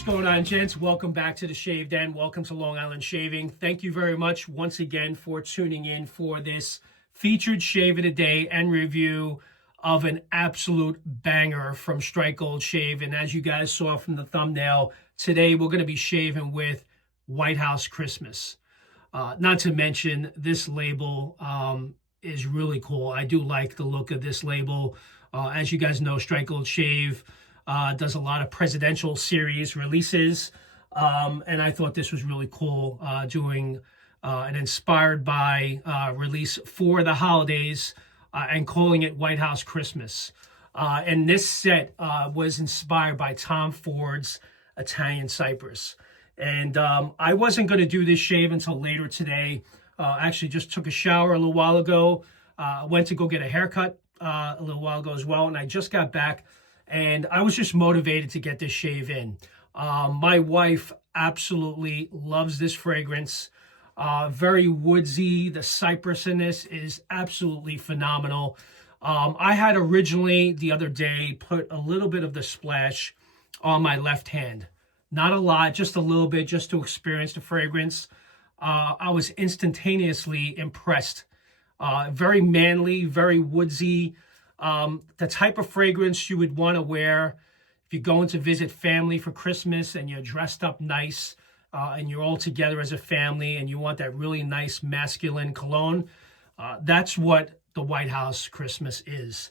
What's going on, gents? Welcome back to the Shave Den. Welcome to Long Island Shaving. Thank you very much once again for tuning in for this featured shave of the day and review of an absolute banger from StrikeGoldShave. And as you guys saw from the thumbnail, today we're going to be shaving with White House Christmas. Not to mention, this label is really cool. I do like the look of this label. As you guys know, StrikeGoldShave does a lot of presidential series releases, and I thought this was really cool, doing an inspired by release for the holidays and calling it White House Christmas. And this set was inspired by Tom Fords Italian Cypress. And I wasn't going to do this shave until later today. Actually just took a shower a little while ago, went to go get a haircut a little while ago as well, and I just got back. And I was just motivated to get this shave in. My wife absolutely loves this fragrance. Very woodsy. The cypress in this is absolutely phenomenal. I had originally the other day put a little bit of the splash on my left hand. Not a lot, just a little bit, just to experience the fragrance. I was instantaneously impressed. Very manly, very woodsy. The type of fragrance you would want to wear if you're going to visit family for Christmas and you're dressed up nice and you're all together as a family and you want that really nice masculine cologne. That's what the White House Christmas is.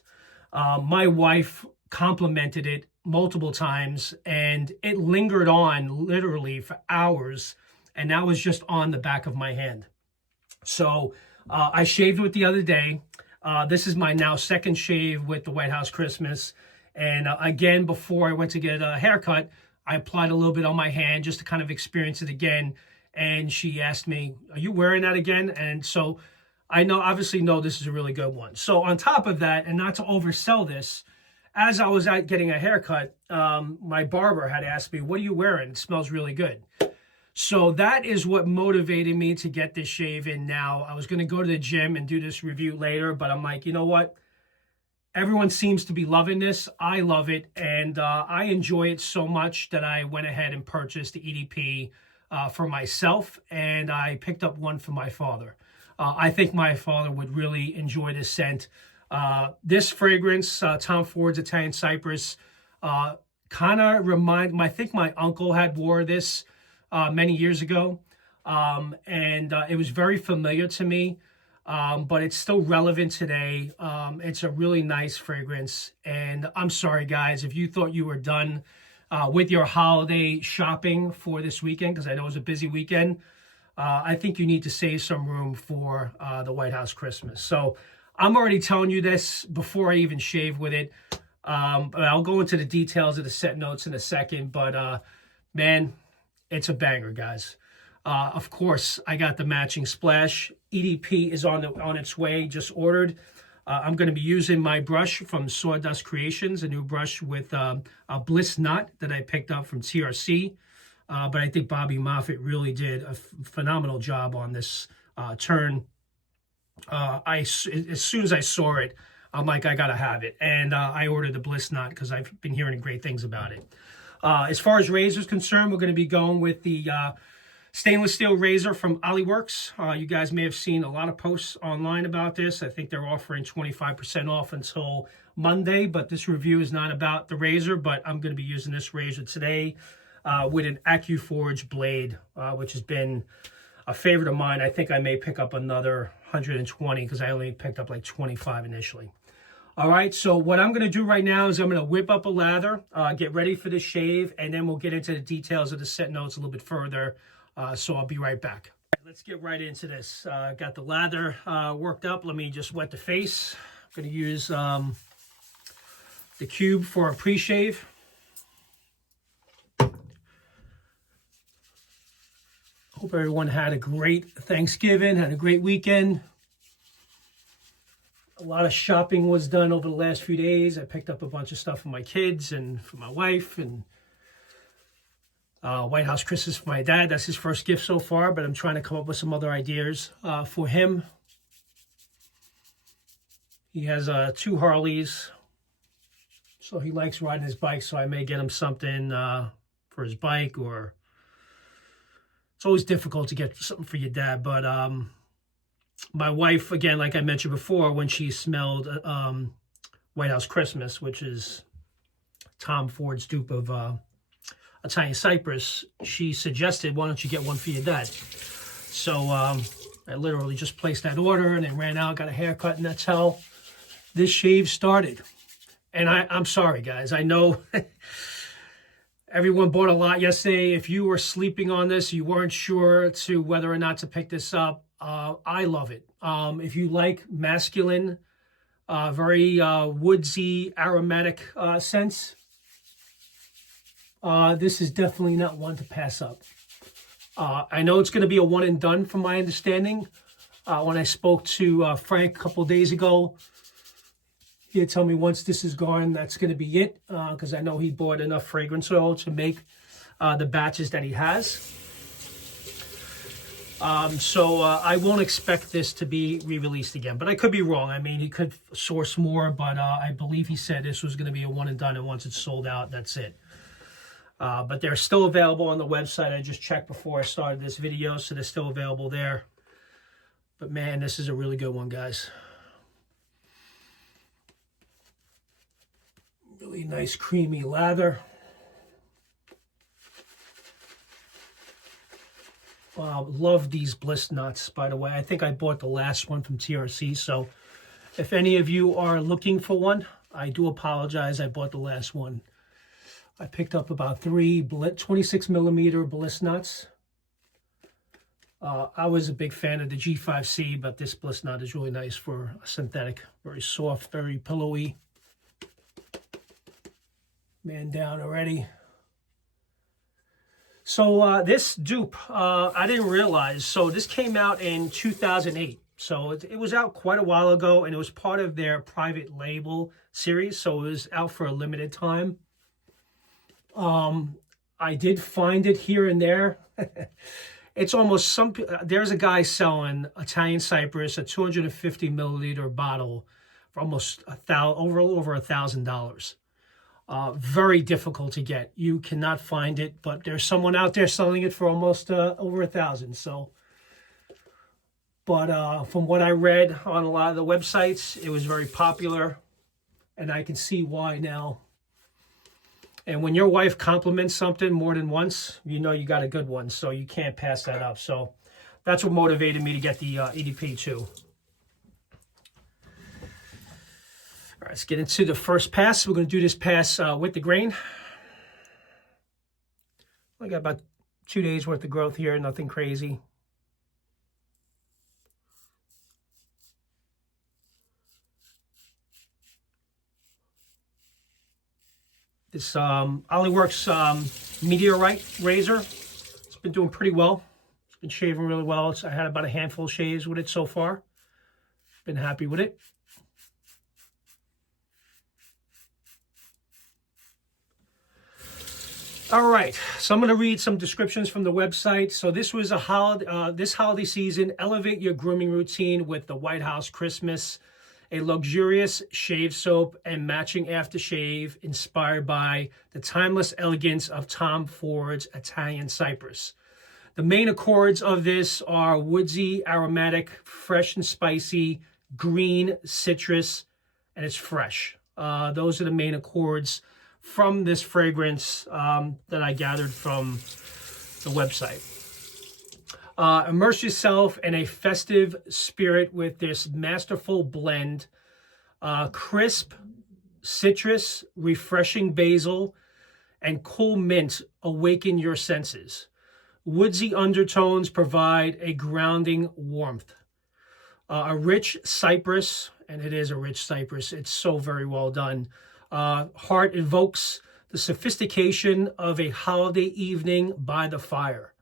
My wife complimented it multiple times and it lingered on literally for hours, and that was just on the back of my hand. So I shaved with the other day. This is my now second shave with the White House Christmas. And again, before I went to get a haircut, I applied a little bit on my hand just to kind of experience it again. And she asked me, "Are you wearing that again?" And so I obviously know this is a really good one. So on top of that, and not to oversell this, as I was out getting a haircut, my barber had asked me, "What are you wearing? It smells really good." So that is what motivated me to get this shave in now. I was going to go to the gym and do this review later, but I'm like, you know what? Everyone seems to be loving this. I love it, and I enjoy it so much that I went ahead and purchased the EDP for myself, and I picked up one for my father. I think my father would really enjoy this scent. This fragrance, Tom Fords Italian Cypress, kind of I think my uncle had wore this many years ago, and it was very familiar to me, but it's still relevant today. It's a really nice fragrance, and I'm sorry guys if you thought you were done with your holiday shopping for this weekend, because I know it was a busy weekend. I think you need to save some room for the White House Christmas. So I'm already telling you this before I even shave with it. But I'll go into the details of the set notes in a second, but man, it's a banger, guys. Of course, I got the matching splash. EDP is on its way, just ordered. I'm going to be using my brush from Sawdust Creations, a new brush with a bliss knot that I picked up from TRC. But I think Bobby Moffett really did a phenomenal job on this turn. As soon as I saw it, I'm like, I got to have it. And I ordered the bliss knot because I've been hearing great things about it. As far as razor is concerned, we're going to be going with the stainless steel razor from Works. You guys may have seen a lot of posts online about this. I think they're offering 25% off until Monday, but this review is not about the razor, but I'm going to be using this razor today with an AccuForge blade, which has been a favorite of mine. I think I may pick up another 120 because I only picked up like 25 initially. All right, so what I'm going to do right now is I'm going to whip up a lather, get ready for the shave, and then we'll get into the details of the set notes a little bit further. So I'll be right back. Let's get right into this. Got the lather worked up. Let me just wet the face. I'm going to use the cube for a pre-shave. Hope everyone had a great Thanksgiving, had a great weekend. A lot of shopping was done over the last few days. I picked up a bunch of stuff for my kids and for my wife, and White House Christmas for my dad. That's his first gift so far, but I'm trying to come up with some other ideas for him. He has 2 Harleys, so he likes riding his bike, so I may get him something for for his bike, or it's always difficult to get something for your dad. But my wife, again, like I mentioned before, when she smelled White House Christmas, which is Tom Fords' dupe of Italian Cypress, she suggested, why don't you get one for your dad? So I literally just placed that order and then ran out, got a haircut, and that's how this shave started. And I'm sorry, guys. I know everyone bought a lot yesterday. If you were sleeping on this, you weren't sure to whether or not to pick this up. I love it. If you like masculine, very woodsy, aromatic scents, this is definitely not one to pass up. I know it's going to be a one and done from my understanding. When I spoke to Frank a couple days ago, he'd tell me once this is gone, that's going to be it, because I know he bought enough fragrance oil to make the batches that he has. So I won't expect this to be re-released again, but I could be wrong. I mean, he could source more, but I believe he said this was going to be a one and done, and once it's sold out, that's it. But they're still available on the website. I just checked before I started this video, so they're still available there. But man, this is a really good one, guys. Really nice creamy lather. Love these bliss nuts, by the way. I think I bought the last one from TRC, so if any of you are looking for one, I do apologize. I bought the last one. I picked up about 3 26 millimeter bliss nuts. I was a big fan of the G5C, but this bliss nut is really nice for a synthetic. Very soft, very pillowy. Man down already. So this dupe, I didn't realize. So this came out in 2008. So it was out quite a while ago, and it was part of their private label series. So it was out for a limited time. I did find it here and there. It's almost there's a guy selling Italian Cypress, a 250 milliliter bottle for almost over $1,000. Very difficult to get. You cannot find it, but there's someone out there selling it for almost over $1,000. So, but from what I read on a lot of the websites, it was very popular, and I can see why now. And when your wife compliments something more than once, you know you got a good one, so you can't pass that up. So that's what motivated me to get the EDP too. All right, let's get into the first pass. We're going to do this pass with the grain. I got about 2 days worth of growth here, nothing crazy. This Oliworks Meteorite razor, it's been doing pretty well. It's been shaving really well. I had about a handful of shaves with it so far. Been happy with it. All right, so I'm going to read some descriptions from the website. So this was this holiday season, elevate your grooming routine with the White House Christmas, a luxurious shave soap and matching aftershave inspired by the timeless elegance of Tom Fords Italian Cypress. The main accords of this are woodsy, aromatic, fresh and spicy, green, citrus, and it's fresh. Those are the main accords from this fragrance that I gathered from the website. Immerse yourself in a festive spirit with this masterful blend. Crisp citrus, refreshing basil, and cool mint awaken your senses. Woodsy undertones provide a grounding warmth. A rich cypress, and it is a rich cypress. It's so very well done. Heart evokes the sophistication of a holiday evening by the fire.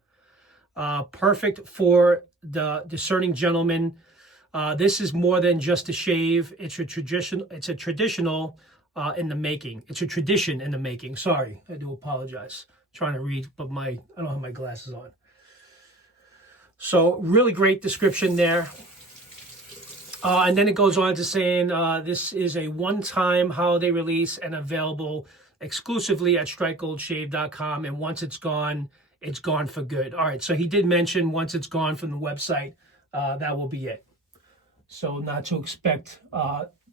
Perfect for the discerning gentleman. This is more than just a shave. It's a traditional in the making. It's a tradition in the making. Sorry, I do apologize. I'm trying to read, but I don't have my glasses on. So really great description there. And then it goes on to saying this is a one-time holiday release and available exclusively at StrikeGoldShave.com, and once it's gone for good. All right, so he did mention once it's gone from the website, that will be it. So not to expect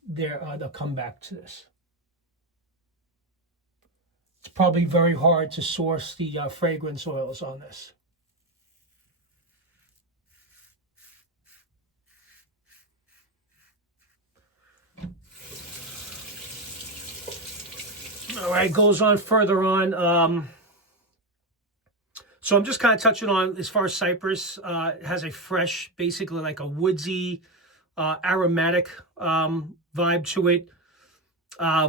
they'll come back to this. It's probably very hard to source the fragrance oils on this. All right, goes on further on. So I'm just kind of touching on, as far as Cypress, it has a fresh, basically like a woodsy, aromatic vibe to it,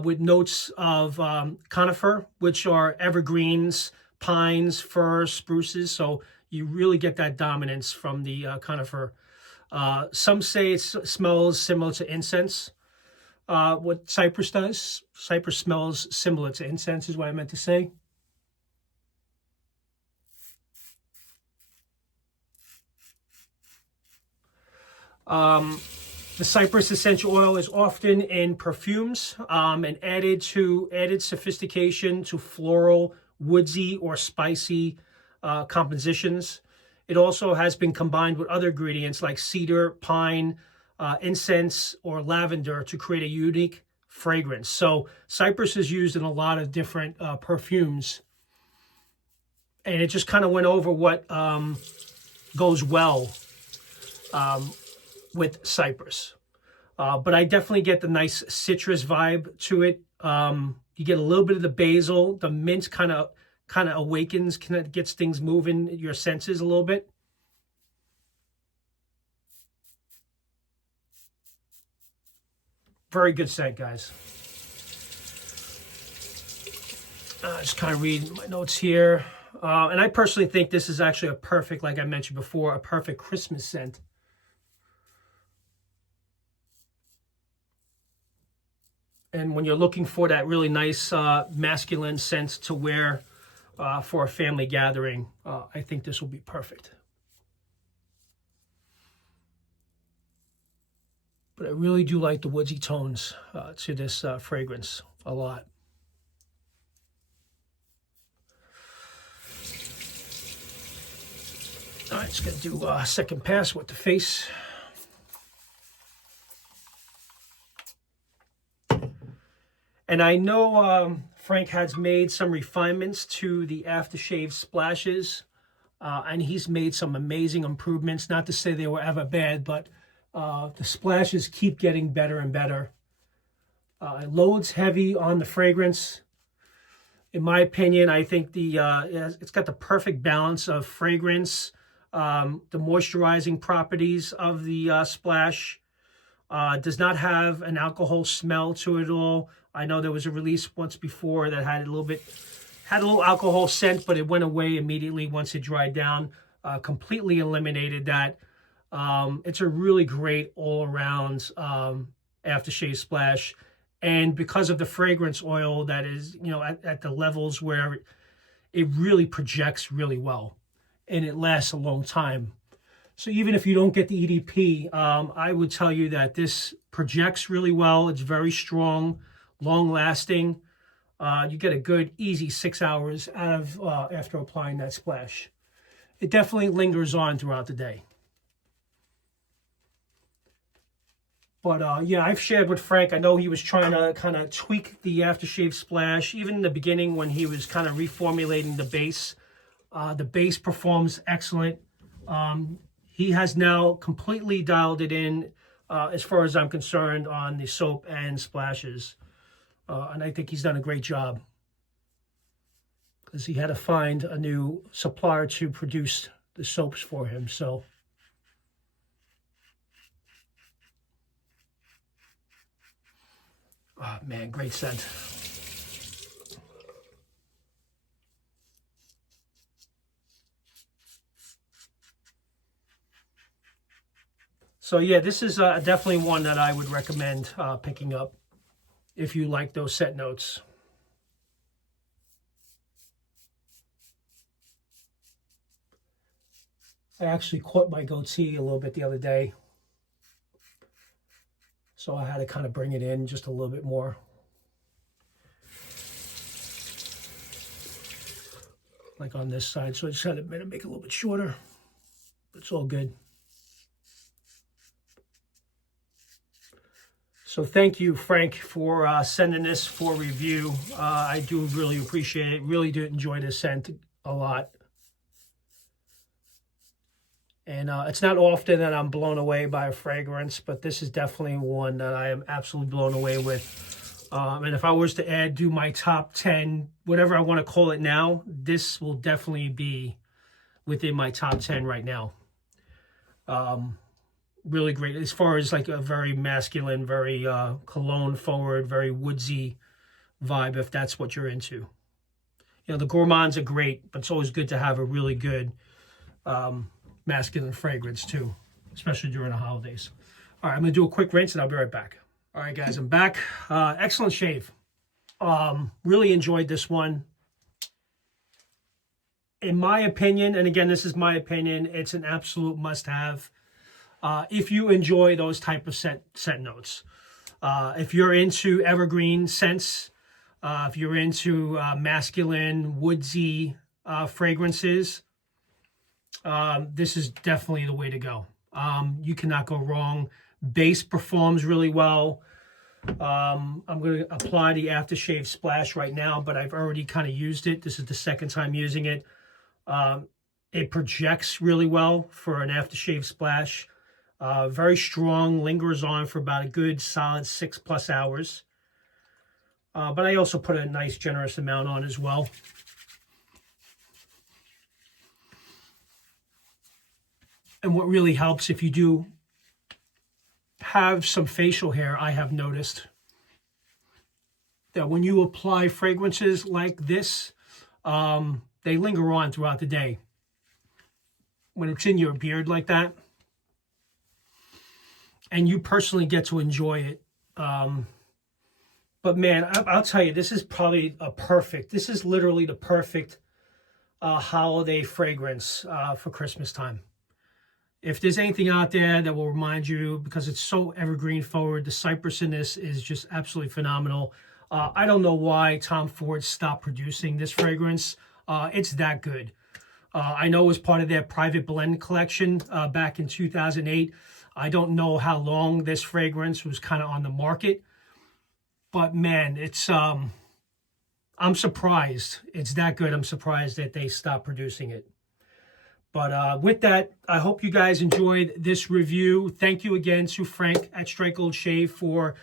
with notes of conifer, which are evergreens, pines, firs, spruces. So you really get that dominance from the conifer. Some say it smells similar to incense. What Cypress does. Cypress smells similar to incense is what I meant to say. The Cypress essential oil is often in perfumes and added sophistication to floral, woodsy, or spicy compositions. It also has been combined with other ingredients like cedar, pine, incense, or lavender to create a unique fragrance. So Cypress is used in a lot of different perfumes. And it just kind of went over what goes well with Cypress. But I definitely get the nice citrus vibe to it. You get a little bit of the basil. The mint kind of awakens, kind of gets things moving, your senses a little bit. Very good scent, guys. Just kind of read my notes here. And I personally think this is actually a perfect, like I mentioned before, a perfect Christmas scent. And when you're looking for that really nice masculine scent to wear for a family gathering, I think this will be perfect. But I really do like the woodsy tones to this fragrance a lot. All right, just gonna do a second pass with the face. And I know Frank has made some refinements to the aftershave splashes, and he's made some amazing improvements. Not to say they were ever bad, but the splashes keep getting better and better. It loads heavy on the fragrance. In my opinion, I think it's got the perfect balance of fragrance, the moisturizing properties of the splash. Does not have an alcohol smell to it at all. I know there was a release once before that had a little alcohol scent, but it went away immediately once it dried down. Completely eliminated that. It's a really great all-around aftershave splash. And because of the fragrance oil that is, at the levels where it really projects really well and it lasts a long time. So even if you don't get the EDP, I would tell you that this projects really well. It's very strong, long-lasting. You get a good, easy 6 hours out of after applying that splash. It definitely lingers on throughout the day. But yeah, I've shared with Frank, I know he was trying to kind of tweak the aftershave splash, even in the beginning when he was kind of reformulating the base. The base performs excellent. He has now completely dialed it in, as far as I'm concerned, on the soap and splashes. And I think he's done a great job, because he had to find a new supplier to produce the soaps for him. So oh man, great scent. So yeah, this is definitely one that I would recommend picking up if you like those scent notes. I actually caught my goatee a little bit the other day, so I had to kind of bring it in just a little bit more. like on this side. So I just had to make it a little bit shorter. It's all good. So thank you, Frank, for sending this for review. I do really appreciate it. Really do enjoy this scent a lot. And it's not often that I'm blown away by a fragrance, but this is definitely one that I am absolutely blown away with. And if I was to do my top 10, whatever I want to call it now, this will definitely be within my top 10 right now. Really great as far as like a very masculine, very cologne forward, very woodsy vibe, if that's what you're into. You know, the gourmands are great, but it's always good to have a really good masculine fragrance too, especially during the holidays. All right, I'm gonna do a quick rinse and I'll be right back. All right, guys, I'm back. Excellent shave. Really enjoyed this one. In my opinion, and again, this is my opinion, it's an absolute must-have. If you enjoy those type of scent notes. If you're into evergreen scents, if you're into masculine, woodsy fragrances, this is definitely the way to go. You cannot go wrong. Base performs really well. I'm going to apply the aftershave splash right now, but I've already kind of used it. This is the second time using it. It projects really well for an aftershave splash. Very strong, lingers on for about a good solid 6+ hours. But I also put a nice generous amount on as well. And what really helps, if you do have some facial hair, I have noticed that when you apply fragrances like this, they linger on throughout the day. When it's in your beard like that, and you personally get to enjoy it. But man, I'll tell you, this is probably this is literally the perfect holiday fragrance for Christmas time. If there's anything out there that will remind you, because it's so evergreen forward, the cypress in this is just absolutely phenomenal. I don't know why Tom Fords stopped producing this fragrance. It's that good. I know it was part of their private blend collection back in 2008. I don't know how long this fragrance was kind of on the market, but man, it's I'm surprised it's that good. I'm surprised that they stopped producing it. But with that, I hope you guys enjoyed this review. Thank you again to Frank at StrikeGoldShave for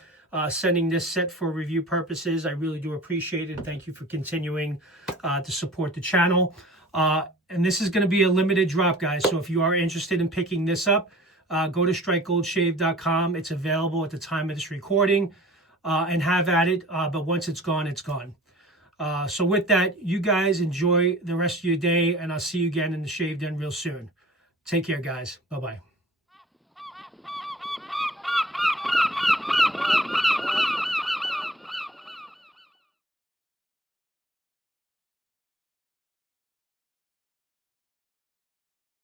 sending this set for review purposes. I really do appreciate it. Thank you for continuing to support the channel. And this is going to be a limited drop, guys. So if you are interested in picking this up, go to StrikeGoldShave.com. It's available at the time of this recording, and have at it. But once it's gone, it's gone. So with that, you guys enjoy the rest of your day, and I'll see you again in the Shave Den real soon. Take care, guys. Bye-bye.